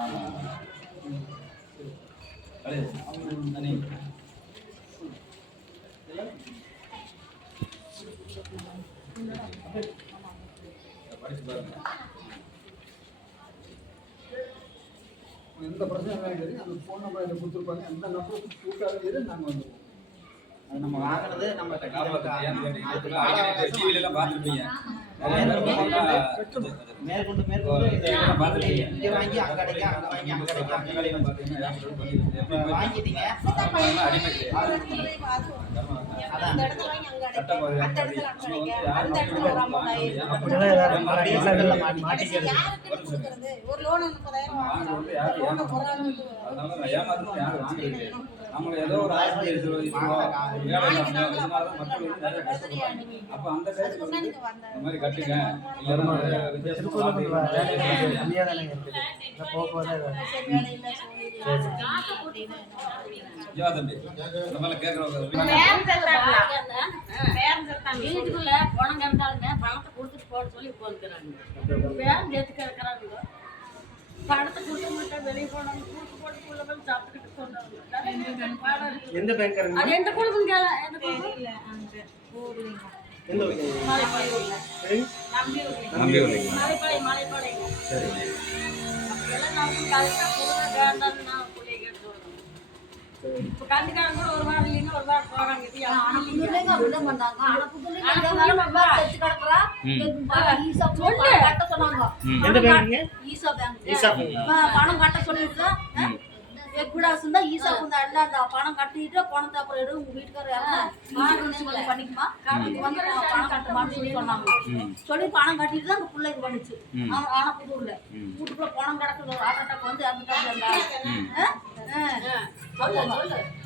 எந்த பிரச்சனையும் சரி அந்த ஃபோன் நம்பர் எனக்கு கொடுத்துருப்பாங்க. எந்த நம்பர் கூட்டாக சரி நாங்கள் வந்துடுவோம். அது நம்ம வாங்கினது நம்ம டிவிலாம் பார்த்துருப்பீங்க. மேற்கொண்டு பார்த்துருப்பீங்க. இங்கே வாங்கி அங்கே கிடைக்க, அங்கே வாங்கி அங்கே கிடைக்க, அங்கே கிடைக்கும் பார்த்தீங்கன்னா வாங்கிட்டீங்க. அடிமை ஒரு லோன் 30,000 நம்மள ஏதோ ஒரு ஆஸ்பத்திரி அப்ப அந்த இந்த மாதிரி கட்டுங்க வீட்டுக்குள்ள பணம் கண்டாலுமே பணத்தை கொடுத்துட்டு போட சொல்லி போட்டுக்கிறாங்க. பேங்க் எடுத்துக்க இருக்கிறாங்க. பணத்தை கொடுக்க மாட்டேன் வெளியே போனாங்க. கூட்டு போட்டு உள்ள போய் சாப்பிட்டுக்கிட்டு சொன்னாங்க. எந்த பேங்க் அது எந்த கொடுக்குங்க எந்த கொடுக்கும் மலைப்பாளையம் சரி எல்லாம் நமக்கு கரெக்டா கொடுக்க வேண்டாம்னு நான் இப்ப கண்டுக்காரங்க கூட ஒரு வாரம் இல்லைன்னா ஒரு வாரம் போறாங்க. அப்படிதான் பண்ணாங்க. ஆனா புதுல பணம் கட்ட சொல்லிட்டு கூடாசுந்தா ஈசா குந்தா எல்லாம் அந்த பணம் கட்டிட்டு பணத்தை அப்புறம் எடு உங்க வீட்டுக்காரர் பண்ணிக்குமா வந்து பணம் கட்டுமான்னு சொல்லி சொன்னாங்க. சொல்லி பணம் கட்டிட்டு தான் அந்த பிள்ளை இது பண்ணிச்சு. ஆனா புதுல வீட்டுக்குள்ள பணம் கிடக்குது. ஹார்ட் அட்டாக் வந்து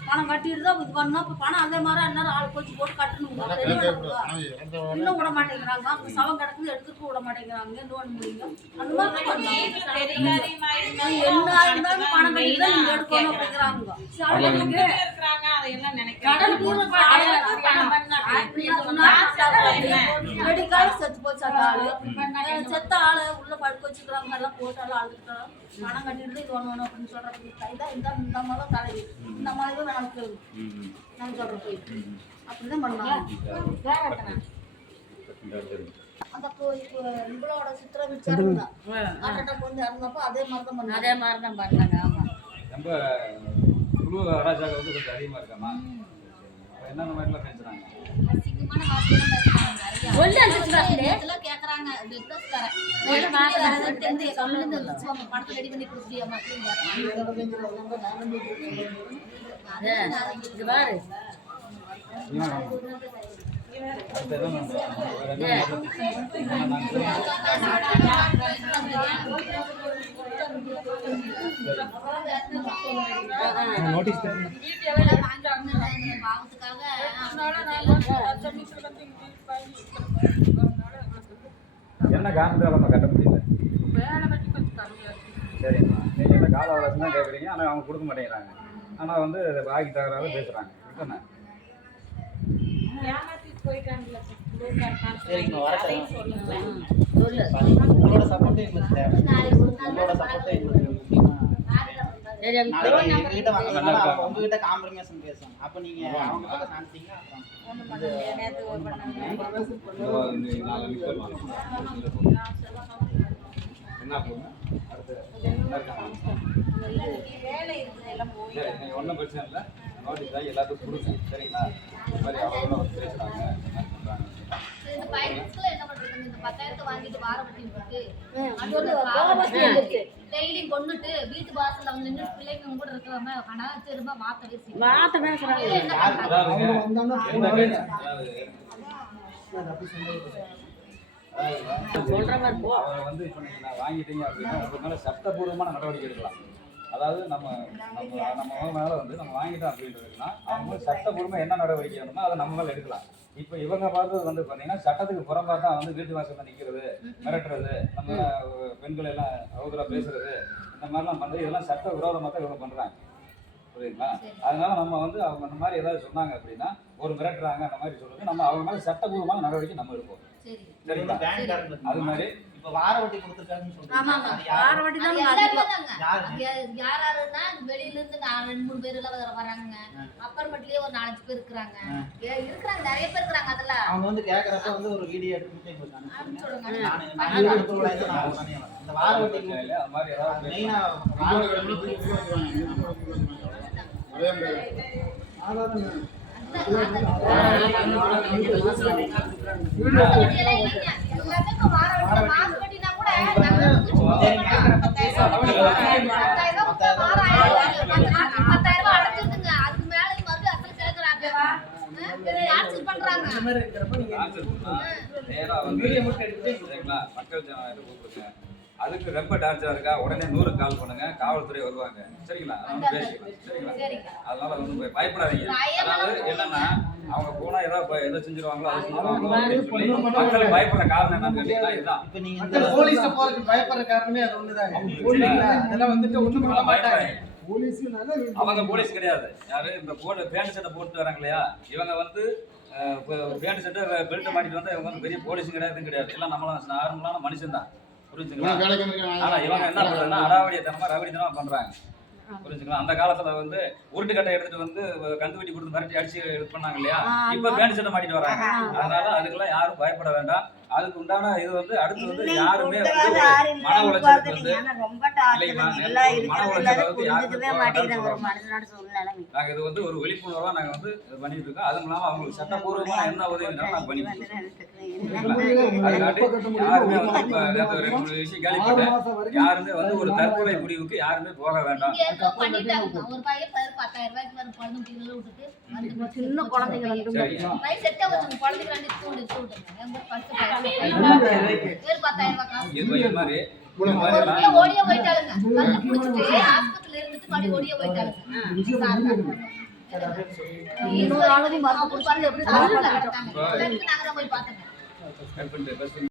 பணம் கட்டிட்டு தான் இது பண்ணா. இப்ப பணம் அதே மாதிரி அந்நேரம் ஆள் போச்சு போட்டு கட்டணும். இன்னும் விட மாட்டேங்கிறாங்க. அப்ப சவம் கிடக்குது எடுத்துட்டு விட மாட்டேங்கிறாங்க. என்ன பண்ண முடியுங்க? அந்த மாதிரி என்ன இருந்தாலும் பணம் கட்டி தான் நீங்க எடுக்கணும் அப்படிங்கிறாங்க. மெடிக்கால செத்து போச்சு. அந்த ஆளு செத்த ஆளு உள்ள படுக்க வச்சுக்கிறாங்க. எல்லாம் போட்டாலும் ஆளுக்கிட்டாலும் பணம் கட்டிட்டு இது ஒண்ணு அப்படின்னு சொல்றது இந்த மாதிரி தலை இந்த மாதிரி நமக்கு நான் சொல்ற போய் அப்படிதான் பண்ணுவாங்க. அந்த உங்களோட சித்திர வீட்டு கொஞ்சம் இறந்தப்போ அதே மாதிரிதான் பண்ணாங்க. ஆமா ரொம்ப குழு ராஜாக வந்து கொஞ்சம் அதிகமாக இருக்காமா? என்னென்ன மாதிரிலாம் பேசுகிறாங்க? கேக்குறாங்க பணத்தை ரெடி பண்ணி கொடுத்துருமா என்ன காரணத்தால் நம்ம கட்ட முடியல? சரிம்மா, நீங்கள் என்ன கால அவகாசம் தான் கேட்குறீங்க. ஆனால் அவங்க கொடுக்க மாட்டேங்கிறாங்க. ஆனால் வந்து பாக்கி தகராறு பேசுகிறாங்க. என்ன உங்களோட சப்போர்ட் எங்களுக்கு தேவை. உங்களோட சப்போர்ட் எங்களுக்கு உங்ககிட்ட காம்ப்ரமைசன் பேசுவாங்க. அப்ப நீங்க அவங்க கிட்ட சாந்திங்க ஒன்றும் பிரச்சனை இல்லை. நோட்டீஸ் ஆகி எல்லாத்துக்கும் கொடுங்க. சரிங்களா? இந்த மாதிரி அவங்க வந்து பேசுகிறாங்க. இந்த பைனான்ஸ்ல என்ன பண்றது? இந்த 10,000 வாங்கிட்டு வார வட்டி இருக்கு. டெய்லி கொண்டுட்டு வீட்டு வாசல்ல வந்து நின்னு பிள்ளைங்க கூட இருக்கறவங்க ஆனா திரும்ப மாத்த பேசுறாங்க. வந்து இப்போ நீங்கள் வாங்கிட்டீங்க அப்படின்னா அதுக்கு மேலே சட்டப்பூர்வமான நடவடிக்கை எடுக்கலாம். அதாவது நம்ம மேலே வந்து நம்ம வாங்கிட்டோம் அப்படின்றதுன்னா அவங்க சட்டப்பூர்வமாக என்ன நடவடிக்கை வேணுமோ அதை நம்ம மேலே எடுக்கலாம். இப்போ இவங்க பார்த்தது வந்து பார்த்தீங்கன்னா சட்டத்துக்கு புறம்பாக தான் வந்து வீட்டு வாசலில் நிற்கிறது, மிரட்டுறது, நம்ம பெண்கள் எல்லாம் அவதூறாக பேசுறது, இந்த மாதிரிலாம் பண்ணுறது, இதெல்லாம் சட்ட விரோதமாக தான் இவங்க பண்ணுறாங்க. புரியுதுங்களா? அதனால நம்ம வந்து அவங்க அந்த மாதிரி ஏதாவது சொன்னாங்க அப்படின்னா ஒரு மிரட்டுறாங்க அந்த மாதிரி சொல்றது நம்ம அவங்க மேலே சட்டப்பூர்வமான நடவடிக்கை நம்ம எடுப்போம். சரிங்களா? அது மாதிரி இப்ப வார வட்டி கொடுத்துருக்காங்கன்னு சொல்றீங்க. ஆமாங்க அது யாரு? வார வட்டி தான் அது அதிகம். எல்லாருமே தாங்க. யாரு? அது யாராருன்னா வெளியில இருந்து 2-3 பேர் எல்லாம் வராங்க. அப்பார்ட்மெண்ட்லயே ஒரு 4-5 பேர் இருக்கிறாங்க. இருக்கிறாங்க, நிறைய பேர் இருக்கிறாங்க. அதெல்லாம் அவங்க வந்து கேக்குறப்ப வந்து ஒரு வீடியோ எடுத்து எங்களுக்கு அனுப்பிச்சு அனுப்புங்க. விடுங்க. நானு அனுப்புறேன். நான் உடனே வரேன். இந்த வார வட்டி இல்ல, அது மாதிரி ஏதாவது மெயினா வார வட்டி மாசவட்டியெல்லாம் இல்லைங்க. எல்லாமே இப்ப வார வட்டி தான். மாச வட்டினா கூட நாங்க சரிங்க. 10,000 கொடுத்தா வாரம் 10,000 ரூபாய் அடைச்சிருதுங்க. அதுக்கு மேல மறுபடியும் அசல் கேட்கறாங்க. டார்ச்சர் பண்றாங்க. நேரா வந்து சரிங்களா, மக்கள் ஜனநாயகத்தை கூப்பிடுங்க. அதுக்கு ரொம்ப டார்ச்சரா இருக்கா, உடனே 100 கால் பண்ணுங்க, காவல்துறை வருவாங்க. சரிங்களா, நம்ம பேசிக்கலாம். சரிங்களா, அதனால வந்து பயப்படாதீங்க. அதாவது என்னன்னா, அவங்க போனா ஏதோ செஞ்சிருவாங்களோ, அதை செஞ்சிருவாங்களோ அப்படின்னு சொல்லி மக்கள் பயப்படுற காரணம் என்னன்னு கேட்டீங்கன்னா இதுதான். இப்ப நீங்க போலீஸ்ல போறதுக்கு பயப்படுற காரணமே அது ஒண்ணுதாங்க. அதெல்லாம் வந்துட்டு ஒண்ணும் பண்ண மாட்டாங்க. அவங்க போலீஸ் கிடையாது. யாரு இந்த பேண்ட் சட்டை போட்டு வராங்க இல்லையா, இவங்க வந்து பேண்ட் சட்டை பெல்ட் மாட்டிட்டு வந்தா இவங்க வந்து பெரிய போலீஸும் கிடையாது. எல்லாம் நம்மளாம் நார்மலான மனுஷன் தான். புரிஞ்சுங்களா? ஆனா இவங்க என்ன பண்றாங்கன்னா ரவடித்தனமா பண்றாங்க. புரிஞ்சுங்களா? அந்த காலத்துல வந்து உருட்டுக்கட்டை எடுத்துட்டு வந்து கந்து வெட்டி கொடுத்து மிரட்டி அடிச்சு இது பண்ணாங்க இல்லையா, இப்ப பேண்ட் சட்டை மாட்டிட்டு வராங்க. அதனால அதுக்கெல்லாம் யாரும் பயப்பட வேண்டாம். அதுக்கு உண்டான இது வந்து அடுத்து வந்து யாருமே வந்து மன உளைச்சலுக்கு வந்து நாங்க இது வந்து ஒரு விழிப்புணர்வா நாங்க வந்து இது பண்ணிட்டு இருக்கோம். அதுவும் இல்லாம அவங்களுக்கு சட்டப்பூர்வமான என்ன உதவினாலும் நாங்க பண்ணிட்டு இருக்கோம். அதுக்காட்டி யாருமே வந்து இப்ப நேத்து ஒரு 2-3 விஷயம் கேள்விப்பட்டேன். யாருமே வந்து ஒரு தற்கொலை முடிவுக்கு யாருமே போக வேண்டாம். இங்க ஏதோ பண்ணிட்டாங்க. ஒரு பையன் 10,000 ரூபாய்க்கு வர குழந்தை குட்டிகளை விட்டுட்டு வந்து சின்ன குழந்தைங்க வந்து பையன் செட்டா வச்சுங்க. குழந்தைக்கு 2 ஸ்கூல் விட்டுருங்க. எங்க ஃபர்ஸ்ட் பேர் 10,000 ரூபாய் காசு. இது மாதிரி ஒரு பிள்ளை ஓடியே போயிட்டாளுங்க. வந்து குடிச்சிட்டு ஆஸ்பத்திரியில இருந்துட்டு மறுபடியும் ஓடியே போயிட்டாளுங்க. இன்னொரு ஆளுக்கு மருந்து குடிச்சிட்டு எப்படி நாங்க தான் போய் பார்த்தோங்க. கட் பண்ணிட்டு